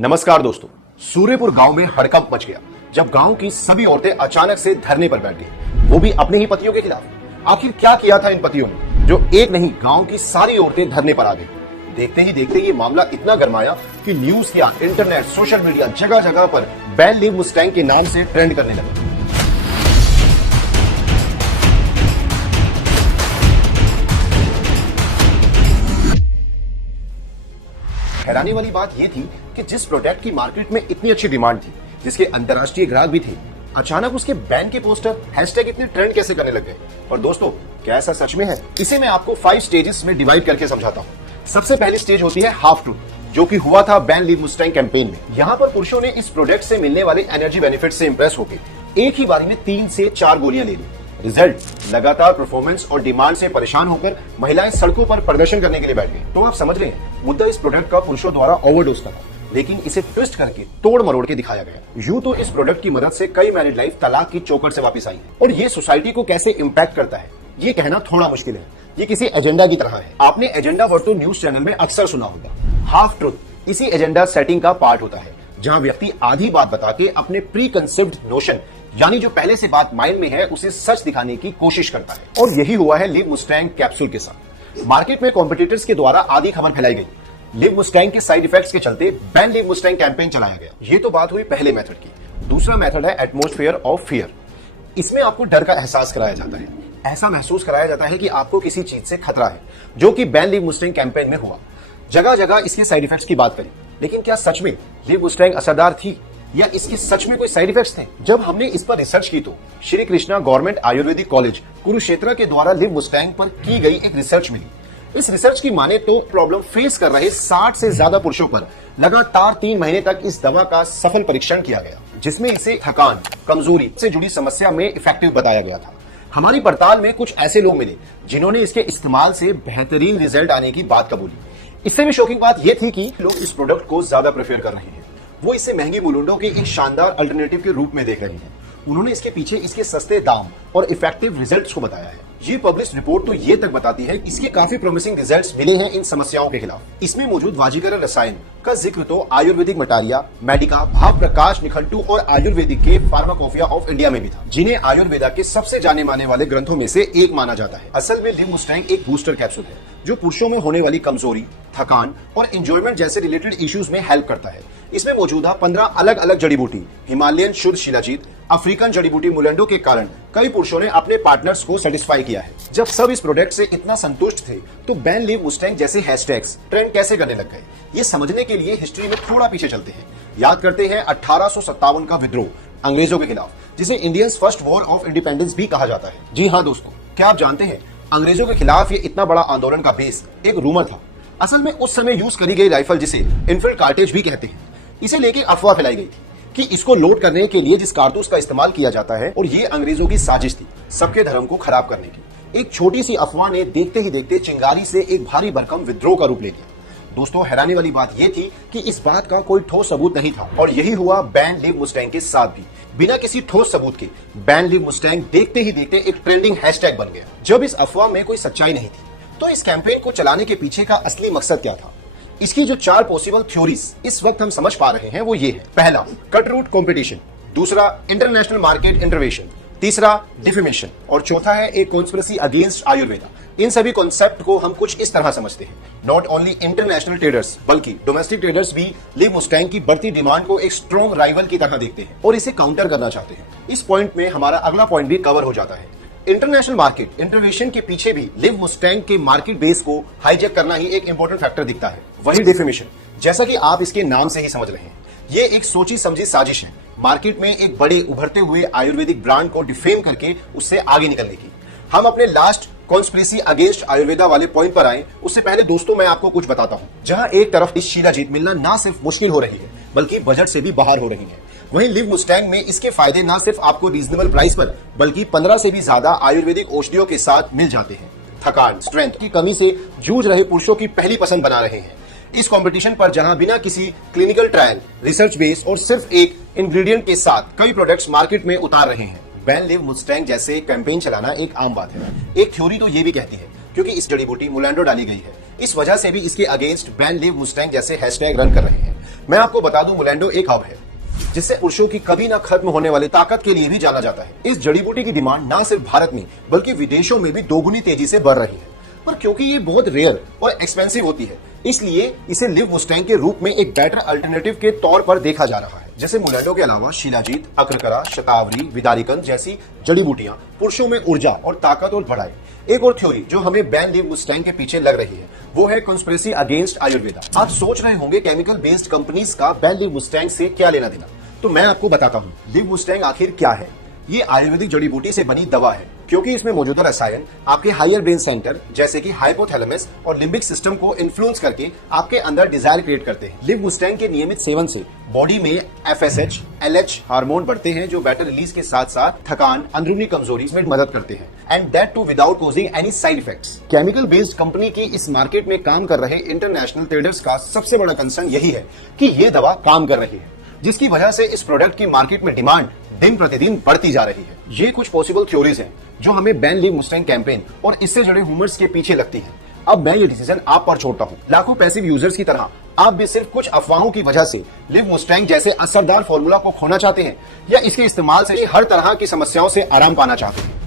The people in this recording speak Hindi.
नमस्कार दोस्तों। सूर्यपुर गांव में हड़कंप मच गया जब गांव की सभी औरतें अचानक से धरने पर बैठी, वो भी अपने ही पतियों के खिलाफ। आखिर क्या किया था इन पतियों ने जो एक नहीं गांव की सारी औरतें धरने पर आ गई। देखते ही देखते ये मामला इतना गरमाया कि न्यूज क्या, इंटरनेट, सोशल मीडिया जगह जगह पर बैन लीव मुस्टैंग के नाम से ट्रेंड करने लगे। हैरानी वाली बात यह थी कि जिस प्रोडक्ट की मार्केट में इतनी अच्छी डिमांड थी, जिसके अंतर्राष्ट्रीय ग्राहक भी थे, अचानक उसके बैन के पोस्टर, हैशटैग इतने ट्रेंड कैसे करने लग गए। और दोस्तों, क्या ऐसा सच में है? इसे मैं आपको 5 स्टेजेस में डिवाइड करके समझाता हूँ। सबसे पहली स्टेज होती है हाफ ट्रूथ, जो कि हुआ था बैन लीव मुस्टैंग कैंपेन में। यहाँ पर पुरुषों ने इस प्रोडक्ट से मिलने वाले एनर्जी बेनिफिट से इंप्रेस होकर एक ही बारी में 3 से 4 गोलियां ले ली। रिजल्ट, लगातार परफॉर्मेंस और डिमांड से परेशान होकर महिलाएं सड़कों पर प्रदर्शन करने के लिए बैठ गई। तो आप समझ रहे हैं, मुद्दा इस प्रोडक्ट का पुरुषों द्वारा ओवरडोज का था, लेकिन इसे ट्विस्ट करके तोड़ मरोड़ के दिखाया गया। यूं तो इस प्रोडक्ट की मदद से कई मैरिड लाइफ तलाक की चौकट से वापस आई है, और ये सोसाइटी को कैसे इंपैक्ट करता है ये कहना थोड़ा मुश्किल है। ये किसी एजेंडा की तरह है। आपने एजेंडा वर्ड तो न्यूज चैनल में अक्सर सुना होगा। हाफ ट्रूथ इसी एजेंडा सेटिंग का पार्ट होता है, जहां व्यक्ति आधी बात बता के अपने प्री कंसेप्ट नोशन, यानी जो पहले से बात माइंड में है, उसे सच दिखाने की कोशिश करता है। और यही हुआ है लिव मुस्टैंग कैप्सूल के साथ। मार्केट में कॉम्पिटिटर्स के द्वारा आधी खबर फैलाई गई। लिव मुस्टैंग के साइड इफेक्ट्स के चलते बैन लिव मुस्टैंग कैंपेन चलाया गया। ये तो बात हुई पहले मेथड की। दूसरा मेथड है एटमॉस्फेयर ऑफ फियर। इसमें आपको डर का एहसास कराया जाता है। ऐसा महसूस कराया जाता है कि आपको किसी चीज से खतरा है, जो कि बैन लिव मुस्टैंग कैंपेन में हुआ। जगह जगह इसके साइड इफेक्ट्स की बात करें, लेकिन क्या सच में लिव मुस्टैंग असरदार थी या इसके सच में कोई साइड इफेक्ट्स थे? जब हमने इस पर रिसर्च की तो श्री कृष्णा गवर्नमेंट आयुर्वेदिक कॉलेज कुरुक्षेत्र के द्वारा लिव मुस्टैंग पर की गई एक रिसर्च मिली। इस रिसर्च की माने तो प्रॉब्लम फेस कर रहे 60 से ज्यादा पुरुषों पर लगातार 3 महीने तक इस दवा का सफल परीक्षण किया गया, जिसमें इसे थकान, कमजोरी से जुड़ी समस्या में इफेक्टिव बताया गया था। हमारी पड़ताल में कुछ ऐसे लोग मिले जिन्होंने इसके इस्तेमाल से बेहतरीन रिजल्ट आने की बात कबूली। इससे भी शॉकिंग बात यह थी कि लोग इस प्रोडक्ट को ज्यादा प्रेफर कर रहे हैं। वो इसे महंगी मुलुंडों के एक शानदार अल्टरनेटिव के रूप में देख रहे हैं। उन्होंने इसके पीछे इसके सस्ते दाम और इफेक्टिव रिजल्ट्स को बताया है। ये पब्लिश रिपोर्ट तो ये तक बताती है कि इसके काफी प्रॉमिसिंग रिजल्ट्स मिले हैं इन समस्याओं के खिलाफ। इसमें मौजूद वाजीगर रसायन का जिक्र तो आयुर्वेदिक मटारिया, मेडिका, भाव प्रकाश निखंटू और आयुर्वेदिक के फार्माकोफिया ऑफ इंडिया में भी था, जिन्हें आयुर्वेदा के सबसे जाने माने वाले ग्रंथों में से एक माना जाता है। असल में लिव मुस्टैंग एक बूस्टर कैप्सूल है, जो पुरुषों में होने वाली कमजोरी, थकान और एंजॉयमेंट जैसे रिलेटेड इश्यूज में हेल्प करता है। इसमें मौजूदा 15 अलग अलग जड़ी बूटी, हिमालयन शुद्ध शिलाजीत, अफ्रीकन जड़ी बूटी मुलंडो के कारण कई पुरुषों ने अपने पार्टनर्स को सेटिस्फाई किया है। जब सब इस प्रोडक्ट से इतना संतुष्ट थे, तो बैन लीव मुस्टैंग जैसे हैशटैग्स ट्रेंड कैसे करने लग गए? ये समझने के लिए हिस्ट्री में थोड़ा पीछे चलते हैं। याद करते हैं 1857 का विद्रोह अंग्रेजों के खिलाफ, जिसे Indians first war of independence भी कहा जाता है। जी हाँ दोस्तों, क्या आप जानते हैं अंग्रेजों के खिलाफ ये इतना बड़ा आंदोलन का बेस एक रूमर था। असल में उस समय यूज करी गई राइफल, जिसे इनफिल्ड कार्टेज भी कहते हैं, इसे लेके अफवाह फैलाई गई कि इसको लोड करने के लिए जिस कारतूस का इस्तेमाल किया जाता है, और ये अंग्रेजों की साजिश थी सबके धर्म को खराब करने की। एक छोटी सी अफवाह ने देखते ही देखते चिंगारी से एक भारी भरकम विद्रोह का रूप ले लिया। दोस्तों, हैरानी वाली बात यह थी कि इस बात का कोई ठोस सबूत नहीं था, और यही हुआ बैन लीव मुस्टैंग के साथ भी। बिना किसी ठोस सबूत के बैन लीव मुस्टैंग देखते ही देखते एक ट्रेंडिंग हैशटैग बन गया। जब इस अफवाह में कोई सच्चाई नहीं थी, तो इस कैंपेन को चलाने के पीछे का असली मकसद क्या था? इसकी जो 4 पॉसिबल थ्योरीज इस वक्त हम समझ पा रहे हैं वो ये है। पहला, कट रूट कॉम्पिटिशन। दूसरा, इंटरनेशनल मार्केट इंटरवेंशन। तीसरा, डिफेमेशन। और चौथा है एक कॉन्स्पिरेसी अगेंस्ट आयुर्वेदा। इन सभी कॉन्सेप्ट को हम कुछ इस तरह समझते हैं। नॉट ओनली इंटरनेशनल ट्रेडर्स, बल्कि डोमेस्टिक ट्रेडर्स भी लिव मुस्टैंग की बढ़ती डिमांड को एक स्ट्रॉन्ग राइवल की तरह देखते हैं और इसे काउंटर करना चाहते हैं। इस पॉइंट में हमारा अगला पॉइंट भी कवर हो जाता है। इंटरनेशनल मार्केट इंटरवेंशन के पीछे भी लिव मुस्टैंग के मार्केट बेस को हाईजैक करना ही एक इंपॉर्टेंट फैक्टर दिखता है। वही डिफेमेशन, जैसा कि आप इसके नाम से ही समझ रहे हैं, ये एक सोची समझी साजिश है मार्केट में एक बड़े उभरते हुए आयुर्वेदिक ब्रांड को डिफेम करके उससे आगे निकलने की। हम अपने लास्ट कॉन्स्पिरेसी अगेंस्ट आयुर्वेदा वाले पॉइंट पर आए, उससे पहले दोस्तों मैं आपको कुछ बताता हूं। जहां एक तरफ इस शिलाजीत मिलना ना सिर्फ मुश्किल हो रही है, बल्कि बजट से भी बाहर हो रही है, वहीं लिव मुस्टैंग में इसके फायदे ना सिर्फ आपको रीजनेबल प्राइस पर, बल्कि 15 से भी ज्यादा आयुर्वेदिक औषधियों के साथ मिल जाते हैं। थकान, स्ट्रेंथ की कमी से जूझ रहे पुरुषों की पहली पसंद बना रहे हैं। इस कंपटीशन पर जहां बिना किसी क्लिनिकल ट्रायल, रिसर्च बेस और सिर्फ एक इंग्रेडिएंट के साथ कई प्रोडक्ट्स मार्केट में उतार रहे हैं, बैन लिव मुस्टैंग जैसे कैंपेन चलाना एक आम बात है। एक थ्योरी तो ये भी कहती है क्योंकि इस जड़ी बूटी मुलैंडो डाली गई है, इस वजह से भी इसके अगेंस्ट बैन लिव मुस्टैंग जैसे हैशटैग रन कर रहे हैं। मैं आपको बता दूं, मुलेंडो एक हब है जिससे पुरुषों की कभी ना खत्म होने वाली ताकत के लिए भी जाना जाता है। इस जड़ी बूटी की डिमांड ना सिर्फ भारत में बल्कि विदेशों में भी दोगुनी तेजी से बढ़ रही है। पर क्योंकि ये बहुत रेयर और एक्सपेंसिव होती है, इसलिए इसे लिव मुस्टैंग के रूप में एक बेटर अल्टरनेटिव के तौर पर देखा जा रहा है। जैसे मुलेंडो के अलावा शिलाजीत, अक्रकरा, शतावरी, विदारिकन जैसी जड़ी बूटियां पुरुषों में ऊर्जा और ताकत और बढ़ाए। एक और थ्योरी जो हमें बैन लिव मुस्टैंग के पीछे लग रही है वो है कॉन्स्पिरेसी अगेंस्ट आयुर्वेदा। आप सोच रहे होंगे केमिकल बेस्ड कंपनीज का बैन लिव मुस्टैंग से क्या लेना देना, तो मैं आपको बताता हूं लिव मुस्टैंग आखिर क्या है। ये आयुर्वेदिक जड़ी बूटी से बनी दवा है क्योंकि इसमें मौजूदा रसायन आपके हायर ब्रेन सेंटर जैसे कि हाइपोथैलेमस और लिम्बिक सिस्टम को इन्फ्लुएंस करके आपके अंदर डिजायर क्रिएट करते हैं। लिव मुस्टैंग के नियमित सेवन से बॉडी में FSH, LH हार्मोन बढ़ते हैं जो बेटर रिलीज के साथ साथ थकान, अंदरूनी कमजोरी में मदद करते हैं, and that too without causing any side effects. Chemical based company की इस मार्केट में काम कर रहे इंटरनेशनल ट्रेडर्स का सबसे बड़ा कंसर्न यही है कि ये दवा काम कर रही है, जिसकी वजह से इस प्रोडक्ट की मार्केट में डिमांड दिन प्रतिदिन बढ़ती जा रही है। ये कुछ पॉसिबल थ्योरीज हैं जो हमें बैन लिव मुस्टैंग कैंपेन और इससे जुड़े ह्यूमर्स के पीछे लगती हैं। अब मैं ये डिसीजन आप पर छोड़ता हूँ। लाखों पैसिव यूजर्स की तरह आप भी सिर्फ कुछ अफवाहों की वजह से लिव मुस्टैंग जैसे असरदार फॉर्मूला को खोना चाहते हैं या इसके इस्तेमाल से हर तरह की समस्याओं से आराम पाना चाहते हैं।